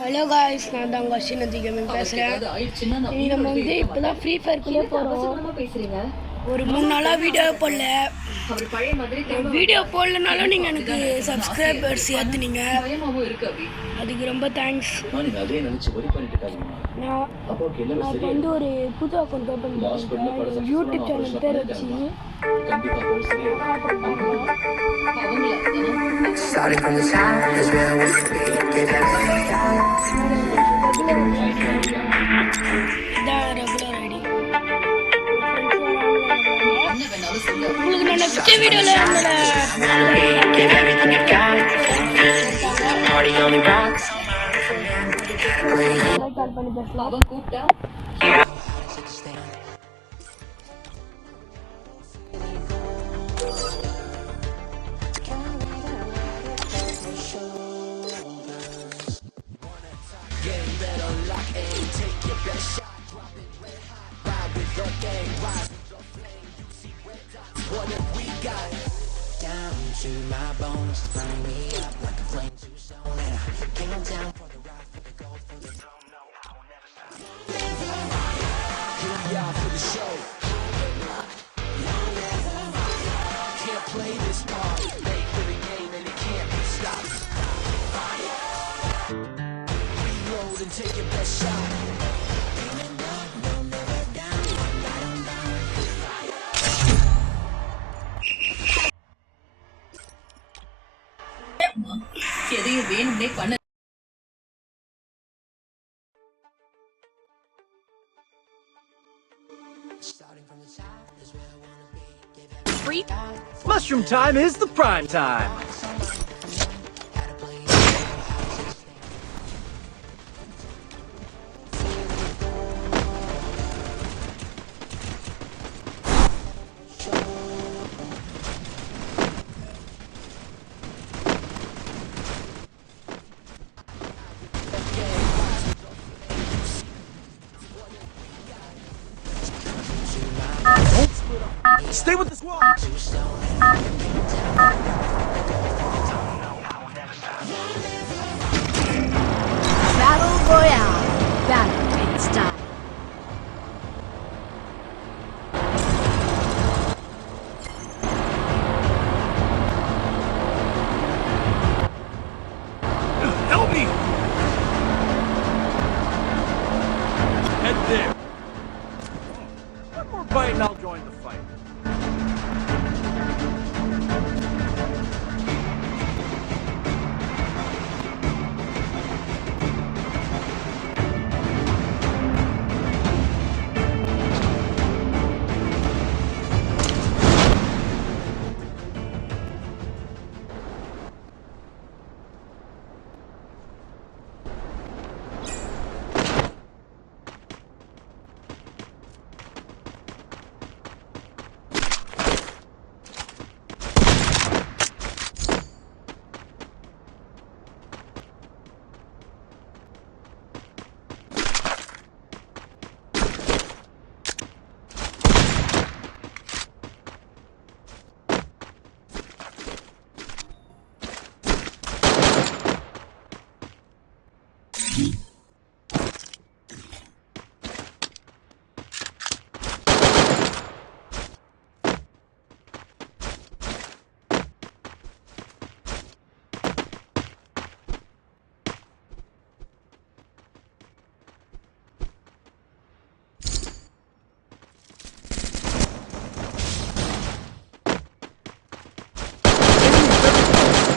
Hello guys, நான் தான் உங்கள் அஸ்வினதி கேமிங் பேசுகிறேன். இனி நம்ம வந்து இப்போ தான் ஃப்ரீ ஃபயர்க்குள்ளே போகிறோம். ஒரு 3 நாளாக வீடியோ போடலனாலும் நீங்கள் எனக்கு சப்ஸ்கிரைபர்ஸ் ஏற்றுனீங்க, அதுக்கு ரொம்ப தேங்க்ஸ். நான் இப்போ வந்து ஒரு புது அக்கௌண்ட் ஓப்பன் பண்ணியிருக்கேன். யூடியூப் சேனல் பேர் வச்சு Starting from the top is where I want to be. Give everything I got. Regular ID உங்களுக்கு நான் நெக்ஸ்ட் வீடியோல give everything you got. Party on the rocks. கால் பண்ணி பேசலாம். கூப்பிட்டா to my bones, burning me up like a flame too soon. And I came down for the ride, for the gold, for the throne. No, I will never stop. Here we are for the show. Can't play this part. Late for the game and it can't be stopped. Reload and take your best shot. எதையும் வேணும்னே பண்ண Mushroom time is the prime time. Stay with the squad. Battle Royale. Battle takes time. Help me. Head there. One more bite and I'll join the fight.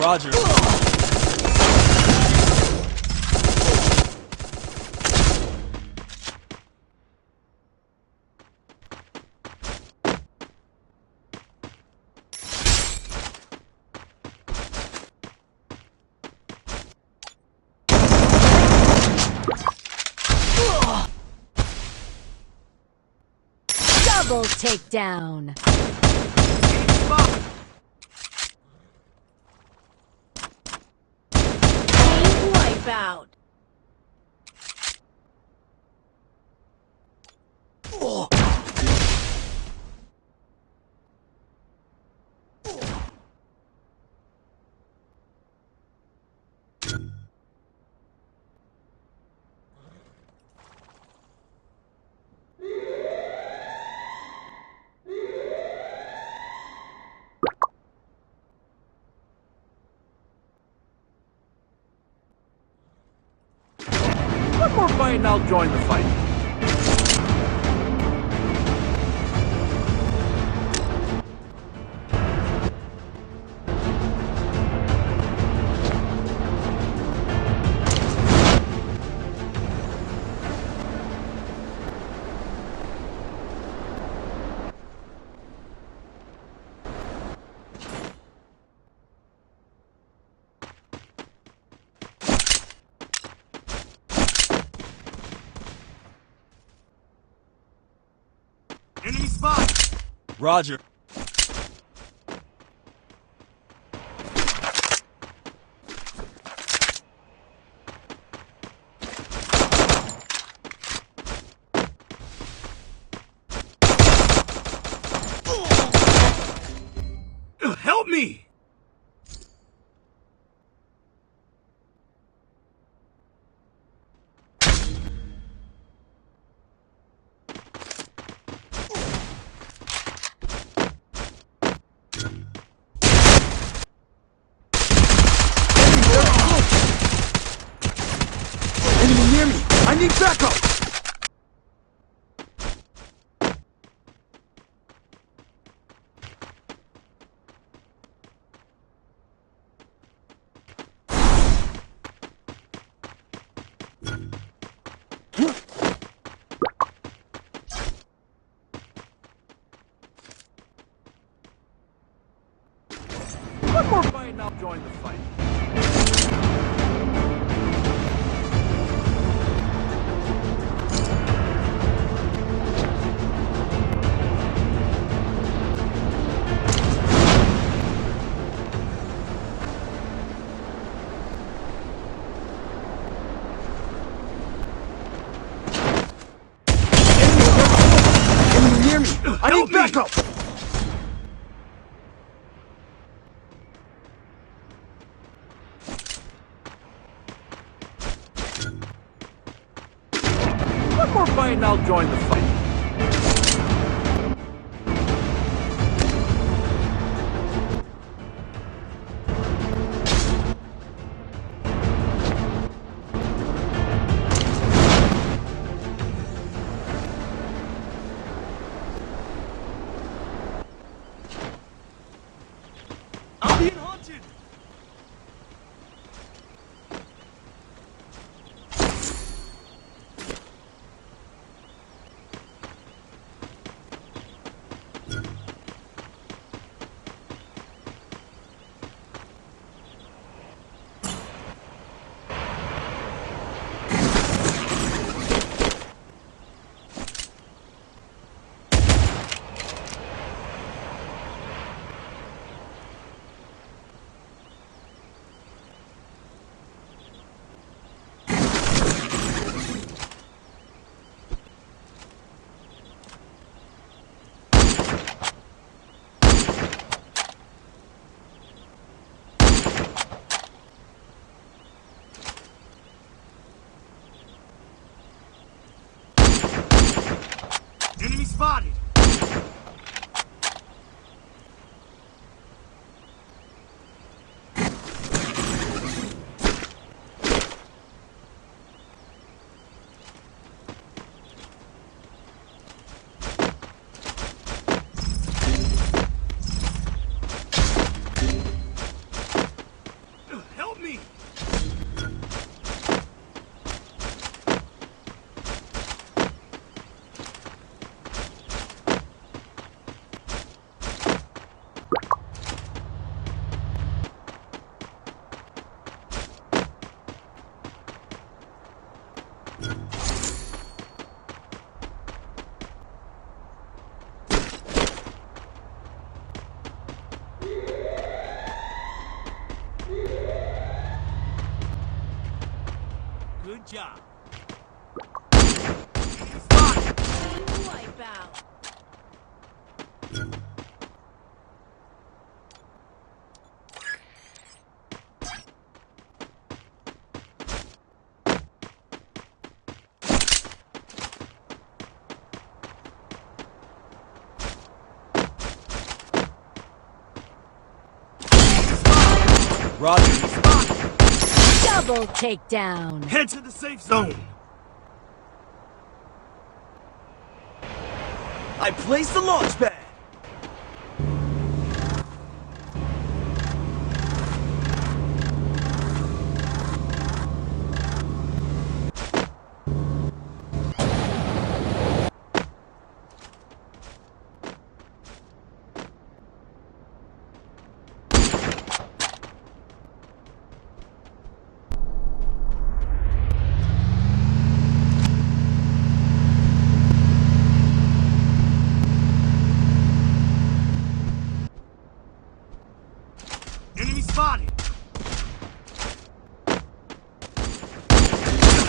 Roger. Double takedown. Wipeout. One more fight and I'll join the fight. Enemy spot! Roger. Help me! Enemy near me! I need backup! One more fight and I'll join the fight. Enemy near me! I need backup! One more fight and I'll join the fight. I'm being hunted! Enemy spotted! Help me! Good job. Enemy spotted! Wipeout. Roger. Double takedown. Head to the safe zone. I placed the launch pad. Enemy spotted.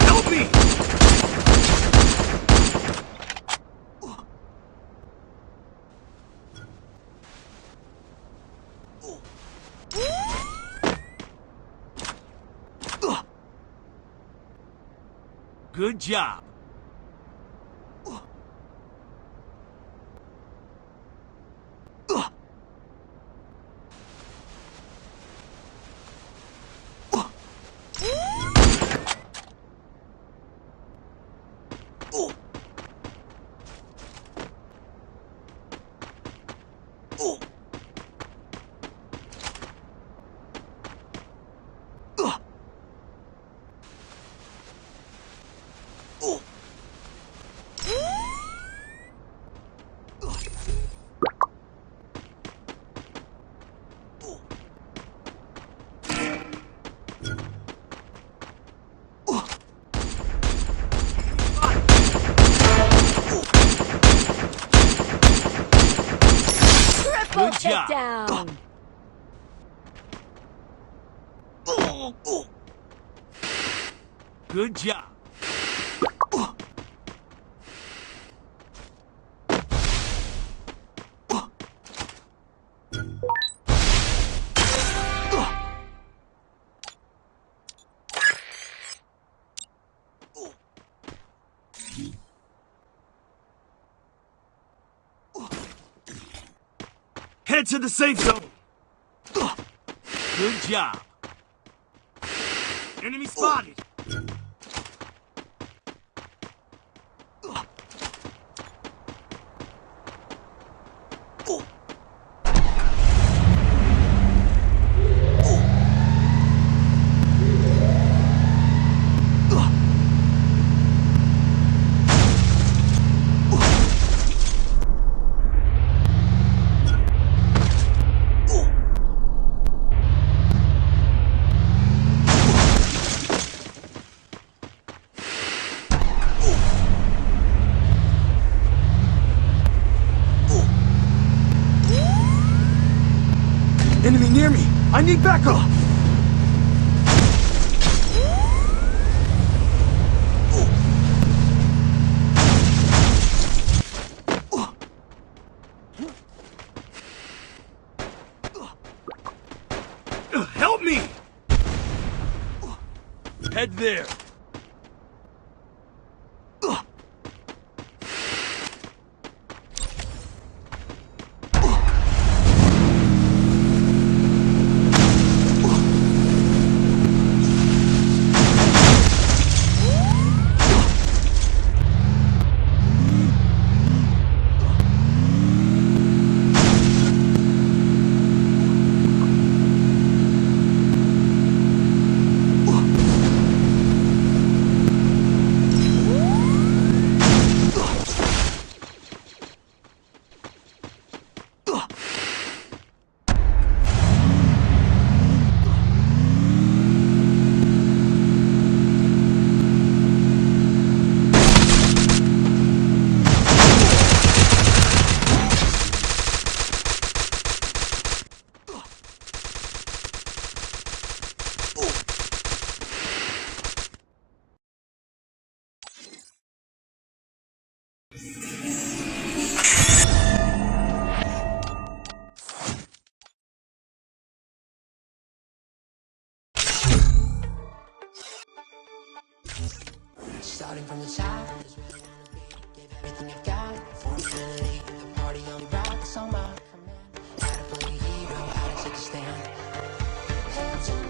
Help me! Good job. Triple Good job. takedown. Good job. Head to the safe zone. Good job. Enemy spotted. Enemy near me. I need backup. Help me! Head there. Starting from the top, is where I wanna be. Give everything you've got for infinity. The party only rocks on my command. How to play a hero, how to take a stand. Held to